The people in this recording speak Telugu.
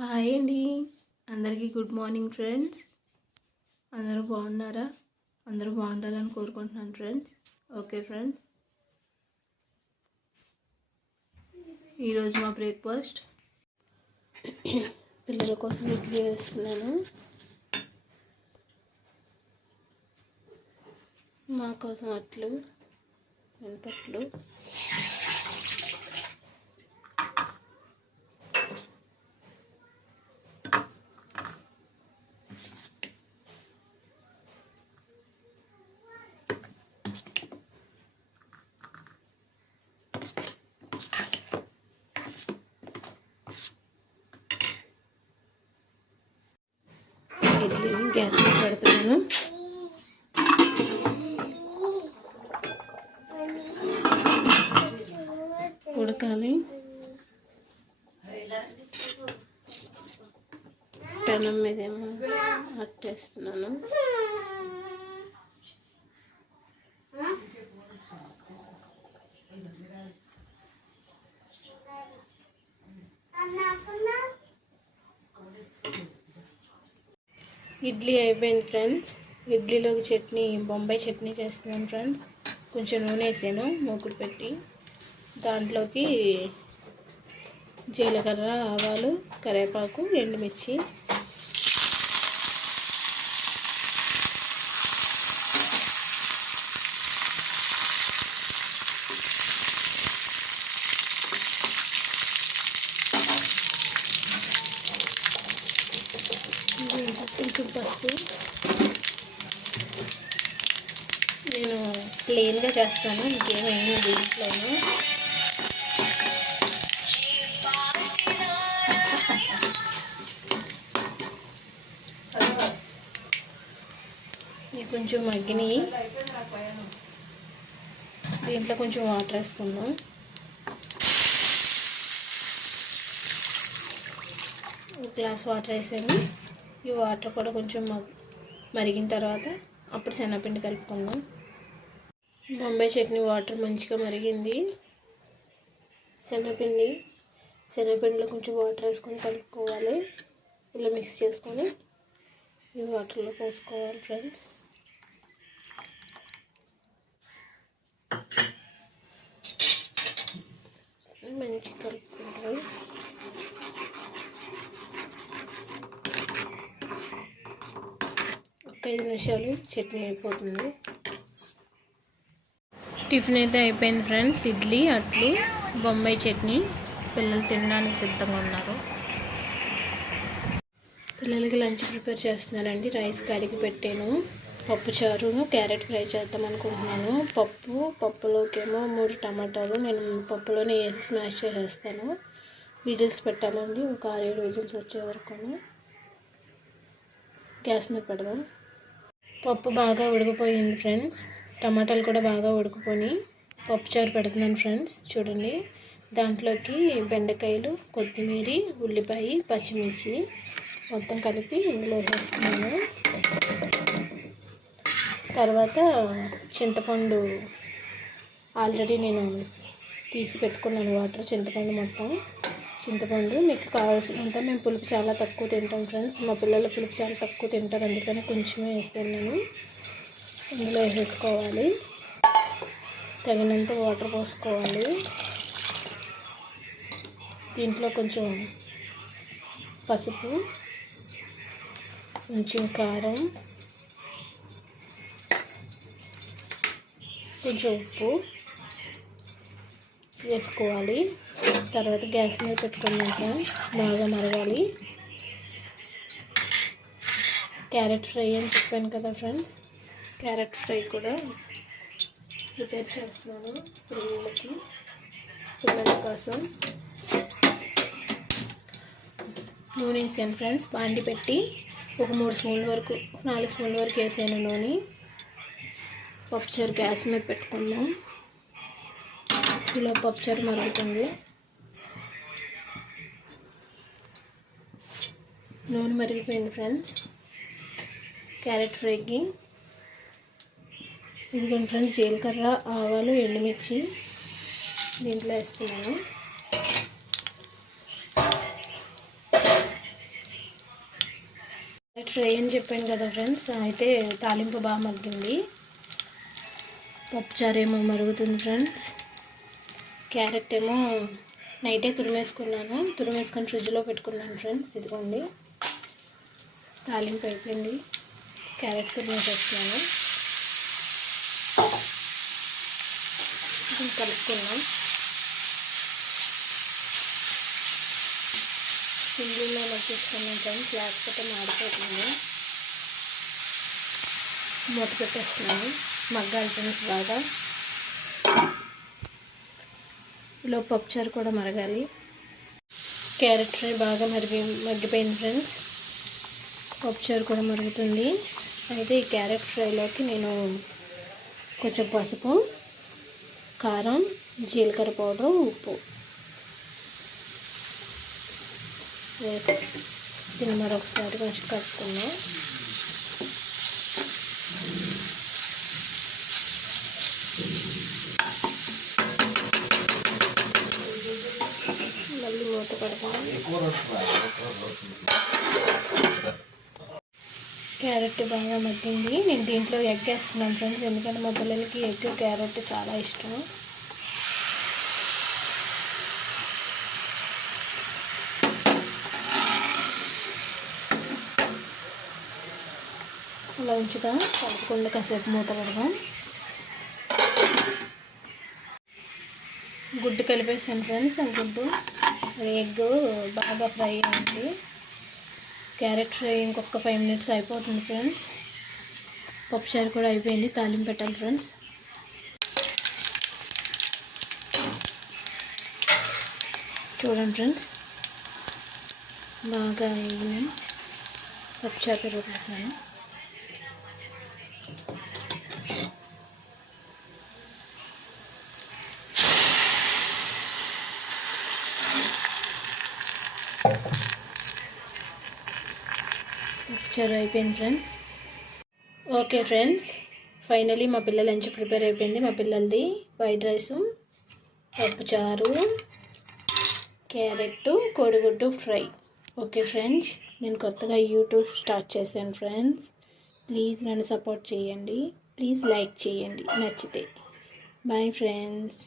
హాయ్ అండి, అందరికీ గుడ్ మార్నింగ్ ఫ్రెండ్స్. అందరూ బాగున్నారా? అందరూ బాగుండాలని కోరుకుంటున్నాను ఫ్రెండ్స్. ఓకే ఫ్రెండ్స్, ఈరోజు మా బ్రేక్ఫాస్ట్ పిల్లల కోసం ఇడ్లీ వేస్తున్నాను. మా కోసం అట్లు, మినపట్లు. ఇడ్లీ గ్యాస్ మీద పెడుతున్నాను. ఉడకాలి. పెనం మీద ఏమో అట్టేస్తున్నాను. ఇడ్లీ అయిపోయింది ఫ్రెండ్స్. ఇడ్లీలోకి చట్నీ, బొంబాయి చట్నీ చేస్తున్నాను ఫ్రెండ్స్. కొంచెం నూనె వేసాను మూకుడు పెట్టి. దాంట్లోకి జీలకర్ర, ఆవాలు, కరివేపాకు, ఎండుమిర్చి, కొంచెం పసుపు. నేను ప్లెయిన్గా చేస్తాను, ఇంకేమైనా దీంట్లోనూ. ఇది కొంచెం మగ్గిని, దీంట్లో కొంచెం వాటర్ వేసుకుందాం. ఒక గ్లాస్ వాటర్ వేసాను. ఈ వాటర్ కూడా కొంచెం మరిగిన తర్వాత అప్పుడు శనగపిండి కలుపుకుందాం. బొంబాయి చట్నీ వాటర్ మంచిగా మరిగింది. శనగపిండిలో కొంచెం వాటర్ వేసుకొని కలుపుకోవాలి. ఇలా మిక్స్ చేసుకొని ఈ వాటర్లో పోసుకోవాలి ఫ్రెండ్స్. మంచిగా కలుపుకుంటారు. ఒక 5 నిమిషాలు చట్నీ అయిపోతుంది. టిఫిన్ అయితే అయిపోయింది ఫ్రెండ్స్. ఇడ్లీ, అట్లు, బొంబాయి చట్నీ. పిల్లలు తినడానికి సిద్ధంగా ఉన్నారు. పిల్లలకి లంచ్ ప్రిపేర్ చేస్తున్నానండి. రైస్ కడిగి పెట్టాను. పప్పు చారును క్యారెట్ ఫ్రై చేద్దాం అనుకుంటున్నాను. పప్పులోకేమో 3 టమాటాలు నేను పప్పులోనే వేసి స్మాష్ చేసేస్తాను. విజిల్స్ పెట్టాలండి, ఒక 6-7 విజిల్స్ వచ్చే వరకు. గ్యాస్ మీద పెడదాం. పప్పు బాగా ఉడికిపోయింది ఫ్రెండ్స్. టమాటాలు కూడా బాగా ఉడికిపోయి పప్పుచారు పెడుతున్నాను ఫ్రెండ్స్. చూడండి, దాంట్లోకి బెండకాయలు, కొత్తిమీర, ఉల్లిపాయ, పచ్చిమిర్చి మొత్తం కలిపి ఇందులో వేస్తున్నాను. తర్వాత చింతపండు ఆల్రెడీ నేను తీసి పెట్టుకున్నాను వాటర్. చింతపండు మీకు కావాల్సినంత. మేము పులుపు చాలా తక్కువ తింటాం ఫ్రెండ్స్. మా పిల్లల పులుపు చాలా తక్కువ తింటారు, అందుకని కొంచెమే వేస్తాను నేను. ఇందులో వేసేసుకోవాలి. తగినంత వాటర్ పోసుకోవాలి. దీంట్లో కొంచెం పసుపు, కొంచెం కారం, కొంచెం ఉప్పు వేసుకోవాలి. తర్వాత గ్యాస్ మీద పెట్టుకున్నాక బాగా మరగాలి. క్యారెట్ ఫ్రై అని చెప్పాను కదా ఫ్రెండ్స్, క్యారెట్ ఫ్రై కూడా ప్రిపేర్ చేస్తున్నాను పిల్లల కోసం. నూనె వేసాను ఫ్రెండ్స్. బాండి పెట్టి ఒక 4 స్పూన్ల వరకు వేసాను నూనె. పప్పుచారు గ్యాస్ మీద పెట్టుకుందాం. ఇలా పప్పుచారు మరుగుతుంది. నూనె మరిగిపోయింది ఫ్రెండ్స్. క్యారెట్ ఫ్రైకి ఇదిగోండి ఫ్రెండ్స్, జీలకర్ర, ఆవాలు, ఎండుమిర్చి దీంట్లో వేస్తున్నాను. ఫ్రై అని చెప్పాను కదా ఫ్రెండ్స్, అయితే తాలింపు బాగా మగ్గింది. పప్పుచారు ఏమో మరుగుతుంది ఫ్రెండ్స్. క్యారెట్ ఏమో నైటే తురిమేసుకొని ఫ్రిడ్జ్లో పెట్టుకున్నాను ఫ్రెండ్స్. ఇదిగోండి తాలింపు అయిపోయింది. క్యారెట్ తురిమేసేస్తున్నాను. కలుపుకున్నాం. సింగిల్లో మగ్గించుకున్నాం ఫ్రెండ్స్, లేకపోతే మాడిపోతుంది. మూత పెట్టేస్తున్నాను. మగ్గాలి ఫ్రెండ్స్ బాగా. ఇలా పప్పుచారు కూడా మరగాలి. క్యారెట్ ఫ్రై బాగా మగ్గిపోయింది ఫ్రెండ్స్. పప్పుచారు కూడా మరుగుతుంది. అయితే ఈ క్యారెట్ ఫ్రైలోకి నేను కొంచెం పసుపు, కారం, జీలకర్ర పౌడర్, ఉప్పు వేసి దీన్ని మరొకసారి కొంచెం కలుపుకున్నాం. మళ్ళీ మూత పెడతాం. క్యారెట్ బాగా మగ్గింది. నేను దీంట్లో ఎగ్ వేస్తున్నాను ఫ్రెండ్స్, ఎందుకంటే మా పిల్లలకి ఎగ్ క్యారెట్ చాలా ఇష్టం. అలా ఉంచుదాం, కలుపుకుండా కాసేపు మూత పెడదాం. గుడ్డు కలిపేసాను ఫ్రెండ్స్. గుడ్డు ఎగ్ బాగా ఫ్రై అయింది. క్యారెట్ ఫ్రై ఇంకొక 5 minutes అయిపోతుంది ఫ్రెండ్స్. పప్పుచారు కూడా అయిపోయింది. తాలింపు పెట్టాలి ఫ్రెండ్స్. చూడండి ఫ్రెండ్స్, బాగా అయింది. పప్పుచారు పెరుగుతున్నాను. పప్పుచారు అయిపోయింది ఫ్రెండ్స్. ఓకే ఫ్రెండ్స్, ఫైనలీ మా పిల్లల లంచ్ ప్రిపేర్ అయిపోయింది. మా పిల్లలది వైట్ రైసు, పప్పుచారు, క్యారెట్, కోడిగుడ్డు ఫ్రై. ఓకే ఫ్రెండ్స్, నేను కొత్తగా యూట్యూబ్ స్టార్ట్ చేశాను ఫ్రెండ్స్. ప్లీజ్ నన్ను సపోర్ట్ చేయండి. ప్లీజ్ లైక్ చేయండి నచ్చితే. Bye friends.